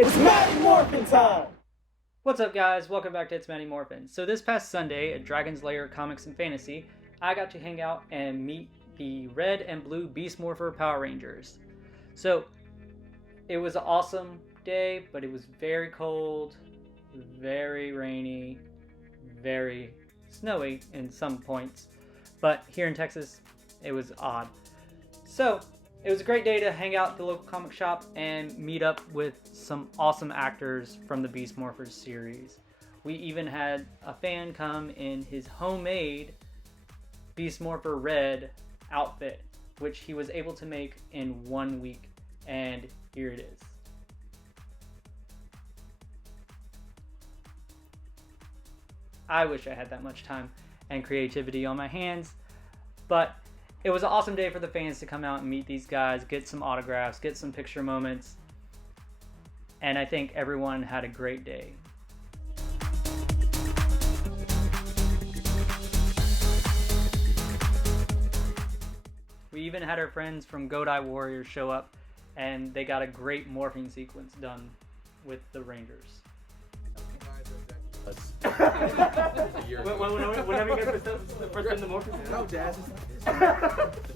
It's Mighty Morphin time! What's up, guys? Welcome back to It's Mighty Morphin. So this past Sunday at Dragon's Lair Comics and Fantasy, I got to hang out and meet the Red and Blue Beast Morpher Power Rangers. So it was an awesome day, but it was very cold, very rainy, very snowy in some points. But here in Texas, it was odd. So it was a great day to hang out at the local comic shop and meet up with some awesome actors from the Beast Morphers series. We even had a fan come in his homemade Beast Morpher Red outfit, which he was able to make in 1 week, and here it is. I wish I had that much time and creativity on my hands, but it was an awesome day for the fans to come out and meet these guys, get some autographs, get some picture moments, and I think everyone had a great day. We even had our friends from Goat Eye Warriors show up, and they got a great morphing sequence done with the Rangers. Whenever you guys the first time the Morphers? No, Dad.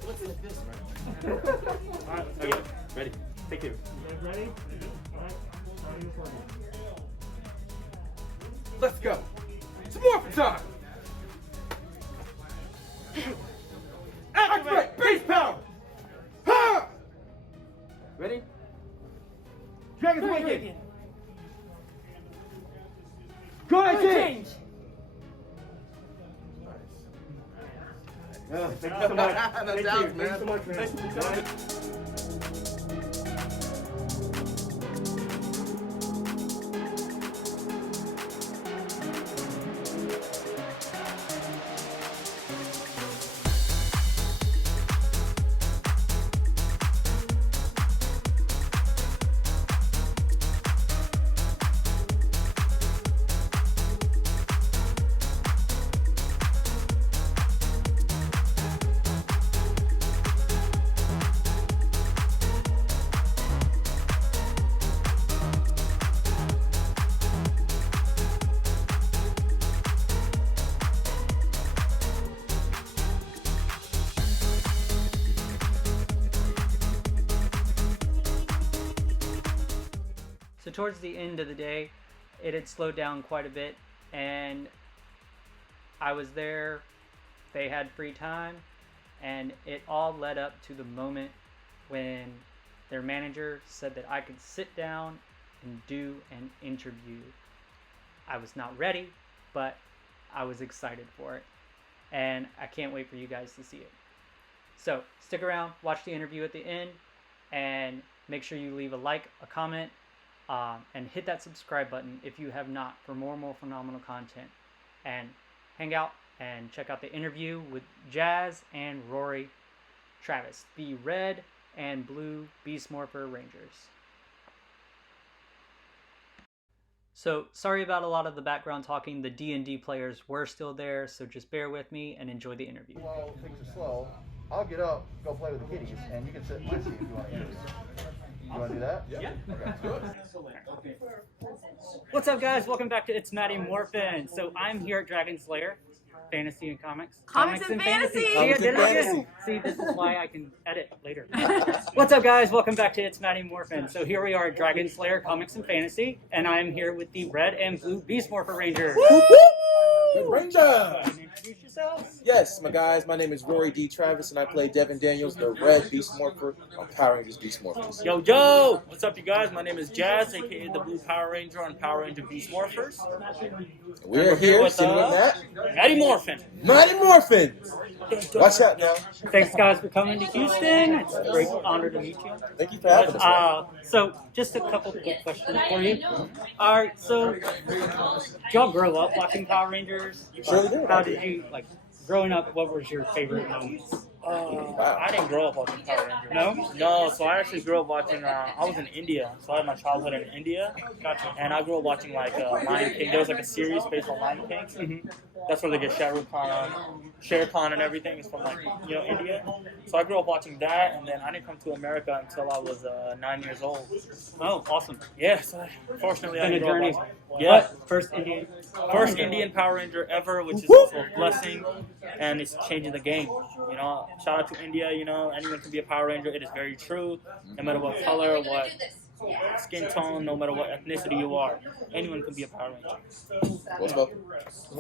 What's in this, right? Alright, okay. Ready. Take two. Ready? Alright. Let's go. It's Morphin time. Activate base power. Ha! Ready? Dragon's Awakening. Go ahead, change. Thank you so much. No Thank doubt, you. man. Thank you so much, man. Thank you so much. So towards the end of the day, it had slowed down quite a bit, and I was there, they had free time, and it all led up to the moment when their manager said that I could sit down and do an interview. I was not ready, but I was excited for it, and I can't wait for you guys to see it. So stick around, watch the interview at the end, and make sure you leave a like, a comment, and hit that subscribe button if you have not for more phenomenal content. And hang out and check out the interview with Jazz and Rory Travis, the Red and Blue Beast Morpher Rangers. So sorry about a lot of the background talking. The D&D players were still there, so just bear with me and enjoy the interview. While things are slow, I'll get up, go play with the kitties, and you can sit in my seat if you want to interview. You want to do that? Yeah. Okay, good. What's up, guys? Welcome back to It's Mighty Morphin. So I'm here at Dragon's Lair, Fantasy and Comics. Comics and Fantasy! See, I did it again. See, this is why I can edit later. What's up, guys? Welcome back to It's Mighty Morphin. So here we are at Dragon's Lair, Comics and Fantasy, and I'm here with the Red and Blue Beast Morpher Rangers. Good Ranger. Introduce yourselves. Yes, my guys. My name is Rory D. Travis, and I play Devin Daniels, the Red Beast Morpher on Power Rangers Beast Morphers. Yo! What's up, you guys? My name is Jazz, aka the Blue Power Ranger on Power Ranger Beast Morphers. We're here sitting with Matt. Mighty Morphin. Mighty Morphin. Watch out now. Thanks, guys, for coming to Houston. It's a great honor to meet you. Thank you for having us. man. So, just a couple quick questions for you. All right, so did y'all grow up watching Power Rangers? Surely did. How did you, like, growing up, what was your favorite moments? I didn't grow up watching Power Rangers. No, so I actually grew up watching, I was in India, so I had my childhood in India. Gotcha. And I grew up watching, like, Lion King. There was, like, a series based on Lion King. Mm-hmm. That's where they get Shere Khan and everything is from, like, you know, India. So I grew up watching that, and then I didn't come to America until I was 9 years old. Oh, awesome. Yeah, so fortunately I Been a grew up journey. watching. Yeah. First Indian. First Indian Power Ranger ever, which is also a blessing, and it's changing the game. You know, shout out to India. You know, anyone can be a Power Ranger. It is very true. No matter what color, what skin tone, no matter what ethnicity you are, anyone can be a Power Ranger. Let's go.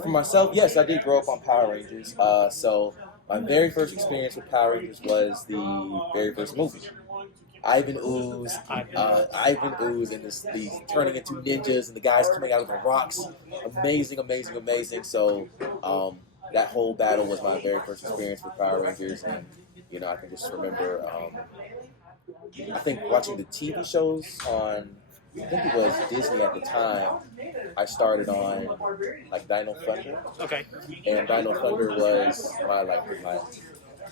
For myself, yes, I did grow up on Power Rangers. So my very first experience with Power Rangers was the very first movie. Ivan Ooze, and these turning into ninjas and the guys coming out of the rocks. Amazing, amazing, amazing. So that whole battle was my very first experience with Power Rangers, and you know I can just remember. I think watching the TV shows on, I think it was Disney at the time. I started on like Dino Thunder. Okay. And Dino Thunder was my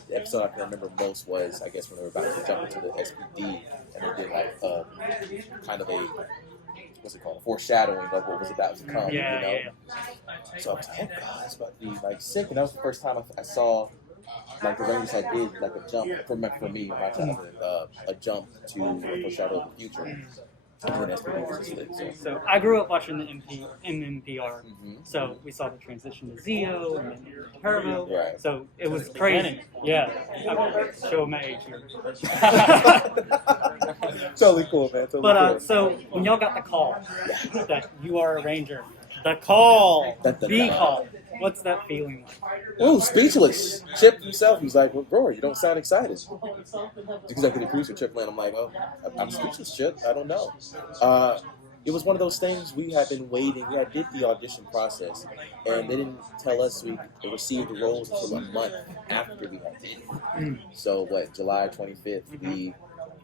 the episode I can remember most was, I guess, when they were about to jump into the SPD, and they did like kind of a, what's it called, foreshadowing of what was about to come. Yeah, you know? yeah. So I was like, oh god, it's about to be like sick. And that was the first time I saw like the Rangers had did like a jump for me, my childhood, a jump to a foreshadow of the future. And then SPD was just lit. So I grew up watching the MMPR. Mm-hmm. So we saw the transition to Zeo and then Turbo. Right. So it was crazy. Yeah. I'm show my age here. Totally cool, man. Totally But cool. so when y'all got the call that you are a Ranger, the call, the call, what's that feeling like? Ooh, speechless. Chip himself, he's like, well, Rory, you don't sound excited. The executive producer, Chip Lynn, I'm like, oh, I'm speechless, Chip. I don't know. It was one of those things we had been waiting. We did the audition process, and they didn't tell us we received the roles until a month after we had did it. So, July 25th, we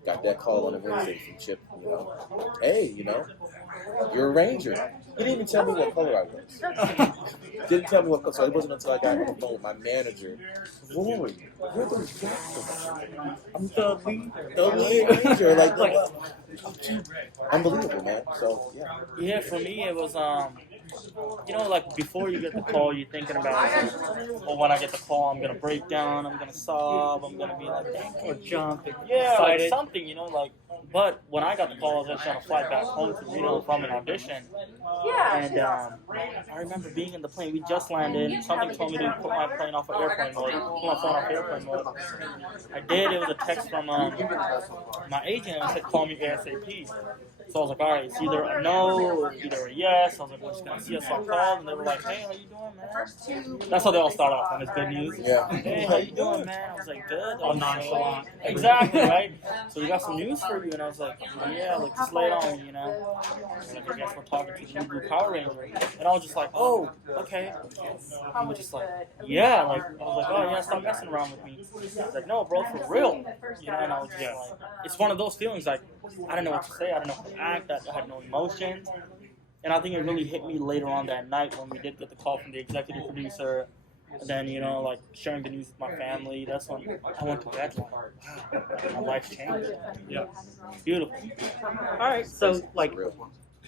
got that call on a Wednesday from Chip, you know, hey, you know, you're a Ranger. He didn't even tell me what color I was. Didn't tell me what color. So it wasn't until I got on the phone with my manager. Rory, you're the captain. I'm the lead Ranger. Like, unbelievable, man. So yeah. Yeah, for me it was you know, like before you get the call, you're thinking about, well, when I get the call, I'm gonna break down, I'm gonna sob, I'm gonna be like, Or jump. yeah, Excited. like something, you know, like. But when I got the call, I was actually on a flight back home to Reno from an audition, and I remember being in the plane. We just landed. Something told me to put my plane off of airplane mode, put my phone off airplane mode. I did. It was a text from my agent, and it said, "Call me ASAP." So I was like, all right, it's either a no or either a yes. I was like, we're just going to see us. So I called, and they were like, hey, how you doing, man? That's how they all start off when it's good news. Yeah. Hey, how you doing, man? I was like, good. All nonchalant. Exactly, right? So we got some news for you. And I was like, yeah, like, just lay it on me, you know? Like, I guess we're talking to the new Blue Power Ranger. And I was just like, oh, okay. And was just like, yeah. Like, I was like, oh, yeah, stop messing around with me. He's like, no, bro, for real. You know, and I was just like, it's one of those feelings, like, I don't know what to say. I don't know how to act. I had no emotions. And I think it really hit me later on that night when we did get the call from the executive producer. And then, you know, like, sharing the news with my family. That's when I went to bed. Like, my life's changed. Yeah. Beautiful. All right. So, like,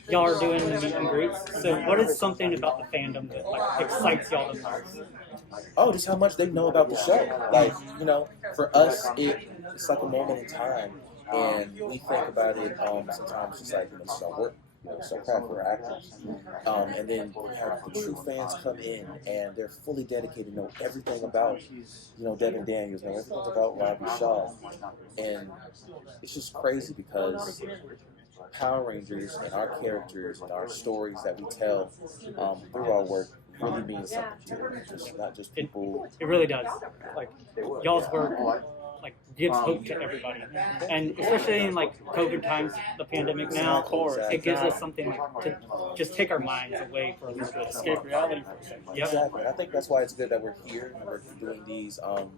y'all are doing the meet and greets. So, what is something about the fandom that, like, excites y'all the most? Oh, just how much they know about the show. Like, you know, for us, it's like a moment in time. And we think about it sometimes just like, you know, this is our work, you know, it's our craft, we're actors. And then we have the true fans come in and they're fully dedicated, know everything about, you know, Devin Daniels, know everything about Robbie Shaw. And it's just crazy because Power Rangers and our characters and our stories that we tell through our work really means something to it. It's not just people. It really does. Like, y'all's work, like, gives hope to everybody, and especially in like COVID times, the pandemic now, it gives us something to just take our minds away for a little bit, escape reality for a second. Yep. Exactly. I think that's why it's good that we're here and we're doing these kind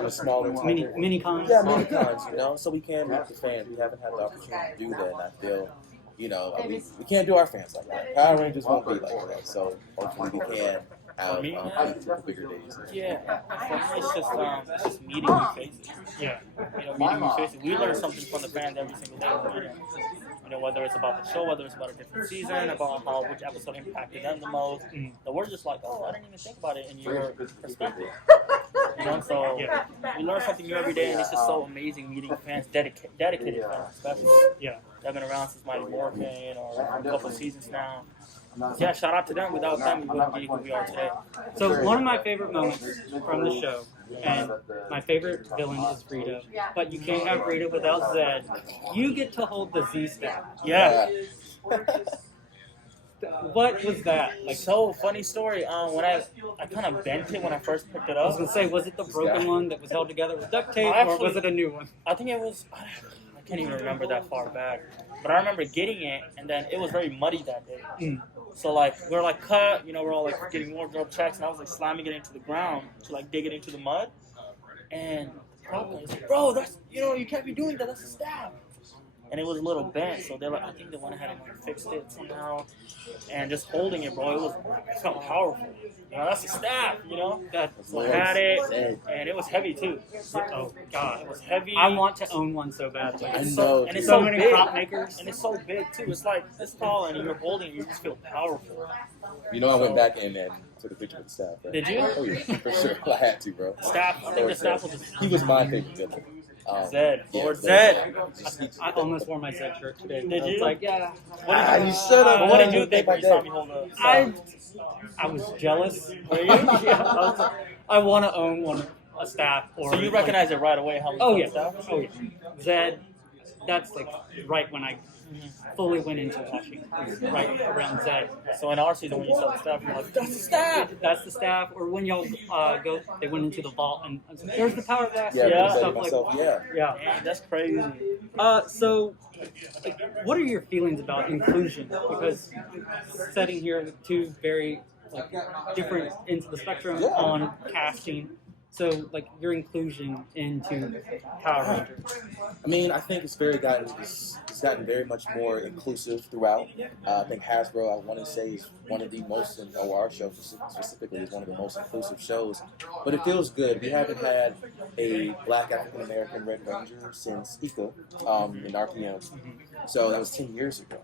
of smaller mini cons. Yeah, mini cons, you know, so we can meet the fans. We haven't had the opportunity to do that, and I feel you know, we can't do our fans like that. Power Rangers won't be like that. So hopefully we can have bigger days. Yeah, for me it's just meeting new faces. Yeah. You know, meeting new faces. We learn something from the fans every single day when we meet them. You know, whether it's about the show, whether it's about a different season, about which episode impacted them the most. That we're just like, oh, I didn't even think about it in your perspective. You know, so we learn something new every day, and it's just so amazing meeting fans, dedicated fans, especially. Yeah. They've been around since Mighty Morphin or a couple seasons now. Yeah, shout out to them. Without them, we wouldn't be who we are today. So one of my favorite moments from the show, and my favorite villain is Rita, but you can't have Rita without Zed. You get to hold the Z staff. Yeah. What was that? Like, So funny story. When I kind of bent it when I first picked it I was up. gonna say, was it the broken one that was held together with duct tape, Actually, or was it a new one? I think it was. I can't even remember that far back, but I remember getting it, and then it was very muddy that day. So like we were like cut, you know, we're all like getting wardrobe checks, and I was like slamming it into the ground to like dig it into the mud. And the problem is, like, bro, that's you can't be doing that. That's a stab. And it was a little bent, so they're like, I think they went ahead and like fixed it somehow. And just holding it, bro, it felt powerful. You know, that's a staff, you know. So I had it, and it was heavy too. Oh God, It was heavy. I want to own one so badly. I It's know. and it's So so many big. prop makers. And it's so big too. It's like this tall, and you're holding it, you just feel powerful. You know, I went back in and took a picture with the staff. Right? Did you? Oh yeah, for sure. I had to, bro. Staff. I think the staff was just He was my favorite villain. Zed. Yeah, Lord Zed. Zed. I almost wore my Zed shirt today. Did I was you? like, yeah. You should have. But what did you think when you saw me hold up? I was jealous. Were you? Yeah, I want to own one, a staff. Or So you recognize it right away? How Oh we yeah, staff? oh yeah. Zed, that's like right when I fully went into watching. Right around Zed. So in our season, when you saw the staff, you're like, that's the staff. That's the staff. Or when y'all they went into the vault and I was like, there's the power blast. Yeah, Yeah. I Stuff myself. like Yeah. yeah. Man, that's crazy. So, like, what are your feelings about inclusion? Because sitting here with two very different ends of the spectrum on casting. So, like, your inclusion into Power Rangers. I mean, I think it's gotten very much more inclusive throughout. I think Hasbro, I want to say, is one of the most, or our show specifically, is one of the most inclusive shows. But it feels good. We haven't had a Black African American Red Ranger since Ika in RPM. So that was 10 years ago.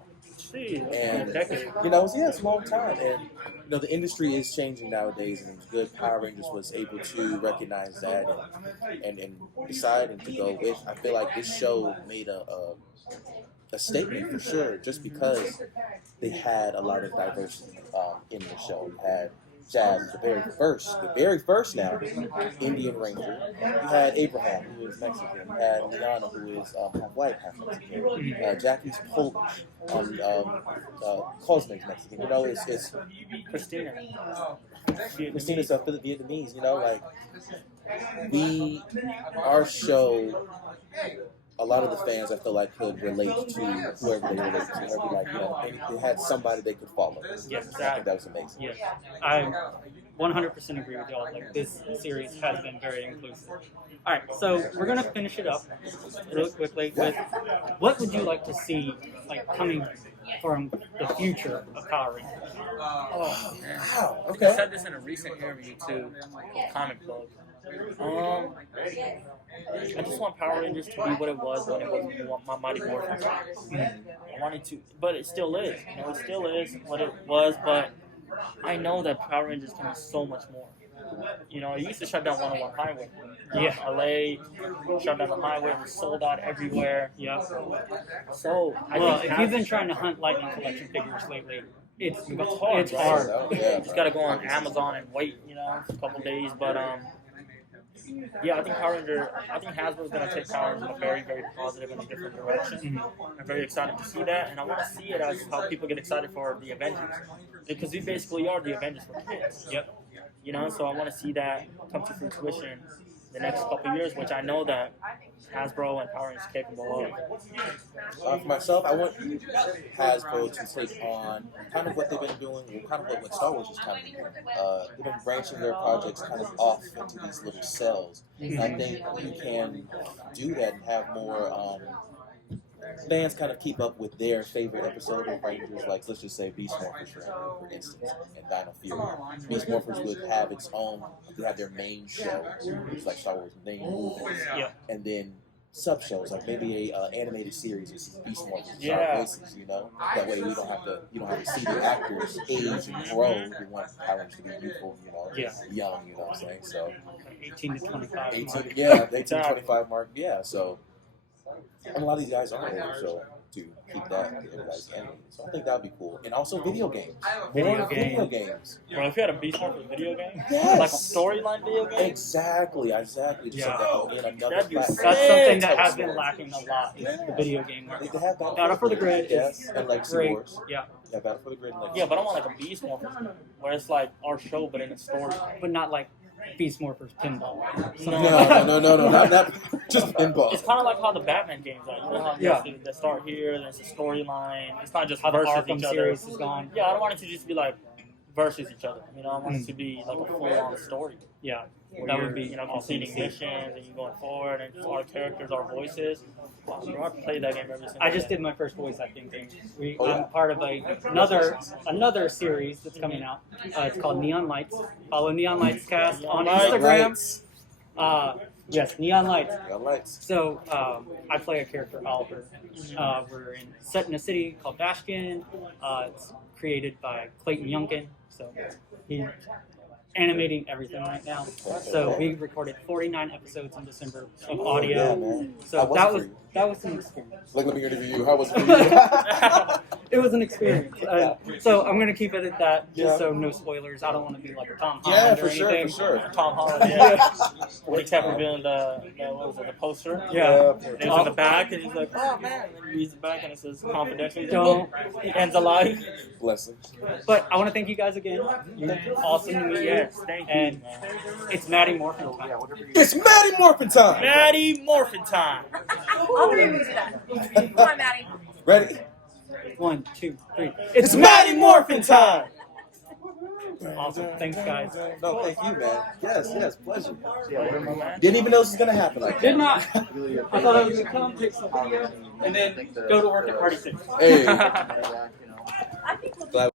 And it's a long time, and the industry is changing nowadays, and it's good Power Rangers was able to recognize that and decide and to go with. I feel like this show made a statement for sure, just because they had a lot of diversity in the show. You had Jazz, the very first now, Indian Ranger. You had Abraham, who is Mexican. You had Liana, who is half white, half Mexican. Jackie's Polish. Cosmic's Mexican. It's Christina. Christina's Vietnamese. Our show. A lot of the fans, I feel like, could relate to whoever they relate to. They had somebody they could follow. Yes, I think that was amazing. Yes, I 100% agree with y'all. Like, this series has been very inclusive. All right, so we're gonna finish it up really quickly with what would you like to see coming from the future of Power Rangers? Oh, man. Wow. I Okay. said this in a recent interview too, with Comic Book. I just want Power Rangers to be what it was when it was my Mighty Morphers. I wanted to, but it still is. It still is what it was, but I know that Power Rangers can be so much more. It used to shut down 101 Highway. Yeah. LA shut down the highway, it was sold out everywhere. Yeah. So, If you've been trying to hunt Lightning Collection figures lately, it's hard. It's hard. Yeah. You just gotta go on Amazon and wait, a couple days. But yeah, I think Hasbro is gonna take Power Rangers in a very, very positive and different direction. I'm very excited to see that, and I want to see it as how people get excited for the Avengers, because we basically are the Avengers for kids. Yep. So I want to see that come to fruition the next couple of years, which I know that Hasbro and Power Rangers is capable of. For myself, I want Hasbro to take on kind of what they've been doing, kind of what Star Wars is kind of doing. They've been branching their projects kind of off into these little cells. And I think you can do that and have more fans kind of keep up with their favorite episode of Rangers, like let's just say Beast Morphers, for instance, and Dino Fury. Beast Morphers would have its own, they have their main show, it's like Star Wars main movies, and then sub shows, like maybe a animated series is Beast Morphers, voices, you know. That way we don't have to, you don't have to see the actors age and grow. We want Power Rangers to be youthful, you know, young, you know what I'm saying? So 18 to 25. 18, yeah, 18 to 25 mark, yeah. So and a lot of these guys are older, so to keep that everybody's animated. So I think that would be cool. And also video games. Video games. Well, if you had a Beast Morphers video game, Yes. like a storyline video game, Exactly. Just That'd be another That's platform. something that has been lacking a lot in the video game They market. could have Battle for the Grid yes, is and Legacy great. Wars. Yeah, Yeah, Battle for the Grid and Legacy yeah, but I want like a Beast Morphers where it's like our show, but in a story. but not like Beast Morphers pinball. No, not just pinball. It's kind of like how the Batman games are. You know how they start here, there's a storyline. It's not just How the versus Arkham each other. series is gone. Yeah, I don't want it to just be like versus each other. You know, I want it to be like a full-on story. Yeah, Where that you're, would be you know, awesome to completing see. missions and you're going forward and our characters, our voices. I play that game every single I just day. did my first voice acting thing. Oh, yeah? I'm part of another series that's coming out. It's called Neon Lights. Follow Neon Lights Cast on Instagram. Yes, Neon Lights. Got lights. So I play a character, Oliver. We're set in a city called Bashkin. It's created by Clayton Yunkin. So he's animating everything right now. So we recorded 49 episodes in December of audio. Yeah, man. So How that was was it for that was an experience. Like, let me hear the review. How was it for you? It was an experience. So I'm gonna keep it at that, just Yeah. so no spoilers. I don't want to be like a Tom Yeah, Holland for or sure, anything. for sure. Tom Holland, yeah. When he kept revealing the what was it, the poster? Yeah. And it was in the back, and he's like, oh man. And then he reads the back, and it says confidential. He's like, Don't. "Oh, he ends alive. Blessing. But I want to thank you guys again. You're awesome to meet. Yes, thank you. And it's Maddie Morphin time. It's Maddie Morphin time. Maddie Morphin time. All three of you do that. Come on, Maddie. Ready? 1, 2, 3. It's Maddie Morphin time. Awesome. Thanks, guys. No, thank you, man. Yes, pleasure. Yeah, Didn't even know this was gonna happen like that. Did not. I thought I was gonna come, take some video, and then go to work at Party 6. Hey. I think we'll Glad